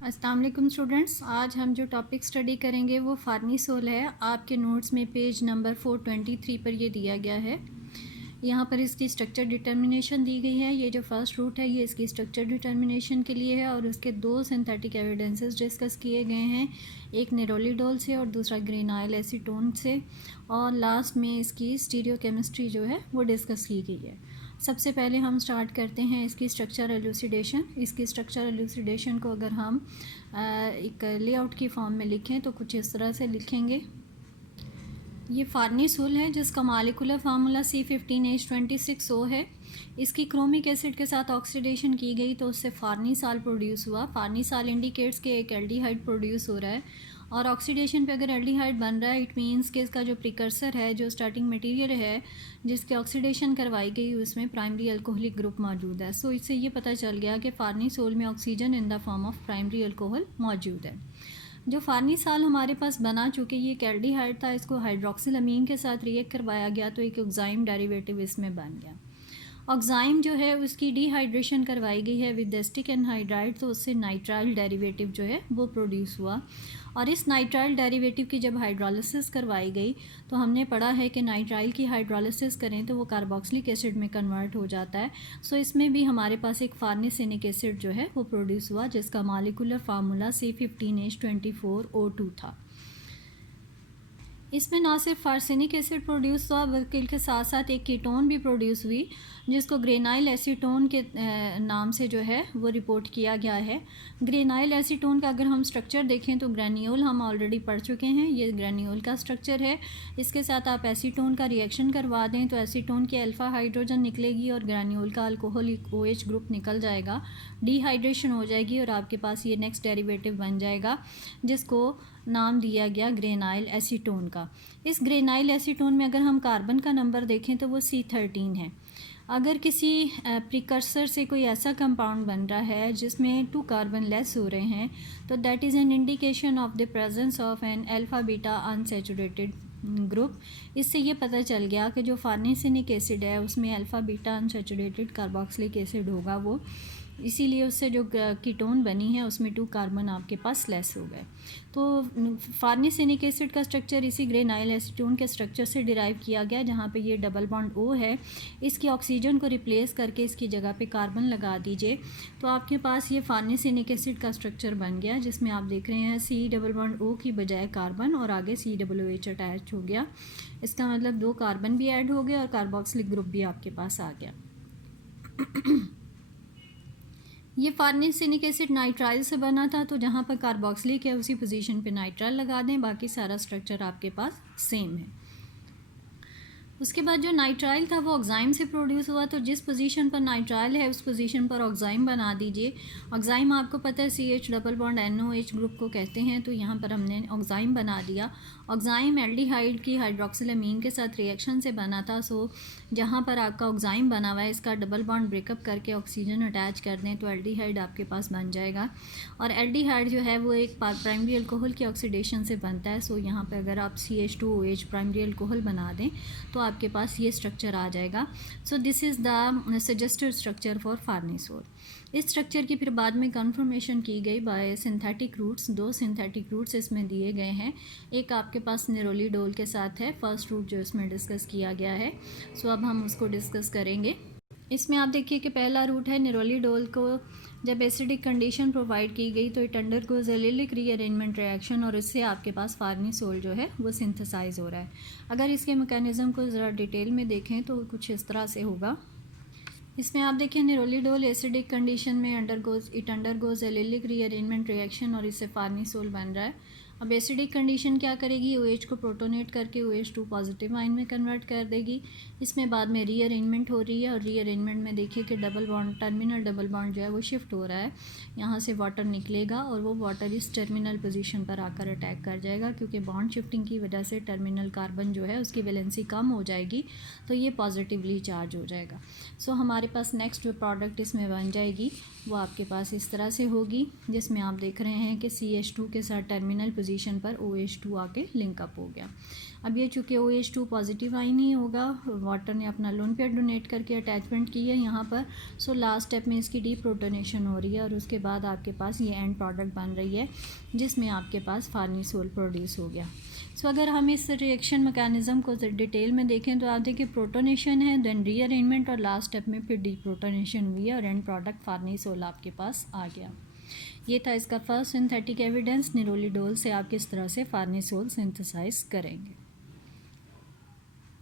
अस्सलाम वालेकुम स्टूडेंट्स, आज हम जो टॉपिक स्टडी करेंगे वो फार्नीसोल है। आपके नोट्स में पेज नंबर 423 पर ये दिया गया है। यहाँ पर इसकी स्ट्रक्चर डिटर्मिनेशन दी गई है। ये जो फर्स्ट रूट है ये इसकी स्ट्रक्चर डिटर्मिनेशन के लिए है और उसके दो सिंथेटिक एविडेंसेस डिस्कस किए गए हैं, एक नेरोलीडोल से और दूसरा ग्रेनाइल एसीटोन से, और लास्ट में इसकी स्टीरियोकेमिस्ट्री जो है वो डिस्कस की गई है। सबसे पहले हम स्टार्ट करते हैं इसकी स्ट्रक्चर एलुसिडेशन। इसकी स्ट्रक्चर एलुसिडेशन को अगर हम एक लेआउट की फॉर्म में लिखें तो कुछ इस तरह से लिखेंगे। ये फार्नीसोल है जिसका मॉलिक्यूलर फार्मूला C15H26O है। इसकी क्रोमिक एसिड के साथ ऑक्सीडेशन की गई तो उससे फार्नीसाल प्रोड्यूस हुआ। फार्नीसाल इंडिकेट्स के एक एल्डिहाइड प्रोड्यूस हो रहा है और ऑक्सीडेशन पे अगर एल्डिहाइड बन रहा है इट मीन्स कि इसका जो प्रिकर्सर है, जो स्टार्टिंग मटेरियल है जिसकी ऑक्सीडेशन करवाई गई, उसमें प्राइमरी अल्कोहलिक ग्रुप मौजूद है। सो इससे ये पता चल गया कि फार्नीसोल में oxygen in the form of primary alcohol मौजूद है। जो फार्नीसाल हमारे पास बना, चूँकि ये एक एल्डिहाइड था, इसको हाइड्रोक्सिल अमीन के साथ रिएक्ट करवाया गया तो एक ऑक्साइम डेरिवेटिव इसमें बन गया। ऑक्साइम जो है उसकी डिहाइड्रेशन करवाई गई है विद एस्टिक एनहाइड्राइड, तो उससे नाइट्राइल डेरिवेटिव जो है वो प्रोड्यूस हुआ। और इस नाइट्राइल डेरिवेटिव की जब हाइड्रोलिसिस करवाई गई तो हमने पढ़ा है कि नाइट्राइल की हाइड्रोलिसिस करें तो वो कार्बोक्सिलिक एसिड में कन्वर्ट हो जाता है। सो इसमें भी हमारे पास एक फार्नेसिनिक एसिड जो है वो प्रोड्यूस हुआ जिसका मॉलिक्यूलर फार्मूला C15H24O2 था। इसमें ना सिर्फ फार्सेनिक एसिड प्रोड्यूस हुआ बल्कि इसके साथ साथ एक कीटोन भी प्रोड्यूस हुई जिसको ग्रेनाइल एसीटोन के नाम से जो है वो रिपोर्ट किया गया है। ग्रेनाइल एसीटोन का अगर हम स्ट्रक्चर देखें तो ग्रेन्यूल हम ऑलरेडी पढ़ चुके हैं, ये ग्रेन्यूल का स्ट्रक्चर है। इसके साथ आप एसीटोन का रिएक्शन करवा दें तो एसीटोन की अल्फ़ा हाइड्रोजन निकलेगी और ग्रेन्यूल का अल्कोहलिक OH ग्रुप निकल जाएगा, डिहाइड्रेशन हो जाएगी और आपके पास ये नेक्स्ट डेरिवेटिव बन जाएगा जिसको नाम दिया गया ग्रेनाइल एसीटोन का। इस ग्रेनाइल एसीटोन में अगर हम कार्बन का नंबर देखें तो वो C13 है। अगर किसी प्रिकर्सर से कोई ऐसा कंपाउंड बन रहा है जिसमें 2 कार्बन लेस हो रहे हैं तो that is an indication of the presence of an alpha beta unsaturated group. इससे ये पता चल गया कि जो फार्नेसिनिक एसिड है उसमें alpha beta unsaturated carboxylic acid होगा वो, इसीलिए उससे जो कीटोन बनी है उसमें 2 कार्बन आपके पास लेस हो गए। तो फार्नेसिनिक एसिड का स्ट्रक्चर इसी ग्रेनाइल एसीटोन के स्ट्रक्चर से डिराइव किया गया, जहाँ पे ये डबल बॉन्ड O है, इसकी ऑक्सीजन को रिप्लेस करके इसकी जगह पे कार्बन लगा दीजिए तो आपके पास ये फार्नेसिनिक एसिड का स्ट्रक्चर बन गया जिसमें आप देख रहे हैं C डबल बॉन्ड O की बजाय कार्बन और आगे COOH अटैच हो गया। इसका मतलब 2 कार्बन भी ऐड हो गए और कार्बोक्सिलिक ग्रुप भी आपके पास आ गया। ये फार्नेसिनिक एसिड नाइट्राइल से बना था तो जहाँ पर कार्बोक्सिलिक है उसी पोजीशन पे नाइट्राइल लगा दें, बाकी सारा स्ट्रक्चर आपके पास सेम है। उसके बाद जो नाइट्राइल था वो ऑक्साइम से प्रोड्यूस हुआ, तो जिस पोजीशन पर नाइट्राइल है उस पोजीशन पर ऑक्साइम बना दीजिए। ऑक्साइम आपको पता है CH double bond NOH group को कहते हैं, तो यहाँ पर हमने ऑक्साइम बना दिया। ऑक्साइम एल्डिहाइड की हाइड्रोक्सिल अमीन के साथ रिएक्शन से बना था। सो जहाँ पर आपका ऑक्साइम बना हुआ है इसका डबल बॉन्ड ब्रेकअप करके ऑक्सीजन अटैच कर दें तो एल्डिहाइड आपके पास बन जाएगा। और एल्डिहाइड जो है वो एक प्राइमरी अल्कोहल की ऑक्सीडेशन से बनता है। सो यहाँ पर अगर आप CH2OH प्राइमरी अल्कोहल बना दें तो आपके पास ये स्ट्रक्चर आ जाएगा। So this is the suggested structure for farnesol. इस स्ट्रक्चर की फिर बाद में कन्फर्मेशन की गई by synthetic routes. 2 synthetic routes इसमें दिए गए हैं, एक आपके पास नेरोलीडोल के साथ है, फर्स्ट रूट जो इसमें डिस्कस किया गया है। सो अब हम उसको डिस्कस करेंगे। इसमें आप देखिए कि पहला रूट है नेरोलीडोल को जब एसिडिक कंडीशन प्रोवाइड की गई तो it undergoes allylic rearrangement reaction और इससे आपके पास फार्नीसोल जो है वो सिंथेसाइज हो रहा है। अगर इसके मैकेनिज़्म को ज़रा डिटेल में देखें तो कुछ इस तरह से होगा। इसमें आप देखिए नेरोलीडोल एसिडिक कंडीशन में अंडरगोज एलिलिक रीअरेंजमेंट रिएक्शन और इससे फार्नीसोल बन रहा है। अब एसिडिक कंडीशन क्या करेगी, OH को प्रोटोनेट करके OH2 पॉजिटिव आयन में कन्वर्ट कर देगी। इसमें बाद में रीअरेंजमेंट हो रही है और रीअरेंजमेंट में देखिए कि double bond, terminal double bond जो है वो शिफ्ट हो रहा है। यहाँ से वाटर निकलेगा और वो वाटर इस टर्मिनल पोजीशन पर आकर अटैक कर जाएगा, क्योंकि बॉन्ड शिफ्टिंग की वजह से टर्मिनल कार्बन जो है उसकी वैलेंसी कम हो जाएगी तो ये पॉजिटिवली चार्ज हो जाएगा। सो हमारे पास नेक्स्ट जो प्रोडक्ट इसमें बन जाएगी वो आपके पास इस तरह से होगी, जिसमें आप देख रहे हैं कि CH2 के साथ टर्मिनल पोजीशन पर OH2 आके लिंकअप हो गया। अब ये चूँकि OH2 पॉजिटिव आयन ही होगा, वाटर ने अपना लोन पेयर डोनेट करके अटैचमेंट की है यहाँ पर, सो लास्ट स्टेप में इसकी डीप्रोटोनेशन हो रही है और उसके बाद आपके पास ये एंड प्रोडक्ट बन रही है जिसमें आपके पास फार्निसोल प्रोड्यूस हो गया। सो अगर हम इस रिएक्शन मैकेनिज़्म को डिटेल में देखें तो आप देखिए प्रोटोनेशन है, देन रीअरेंजमेंट और लास्ट स्टेप में फिर डीप्रोटोनेशन हुई है और एंड प्रोडक्ट फार्निसोल आपके पास आ गया। ये था इसका फर्स्ट सिंथेटिक एविडेंस। निरोलिडोल से आप किस तरह से फार्निसोल सिंथेसाइज करेंगे।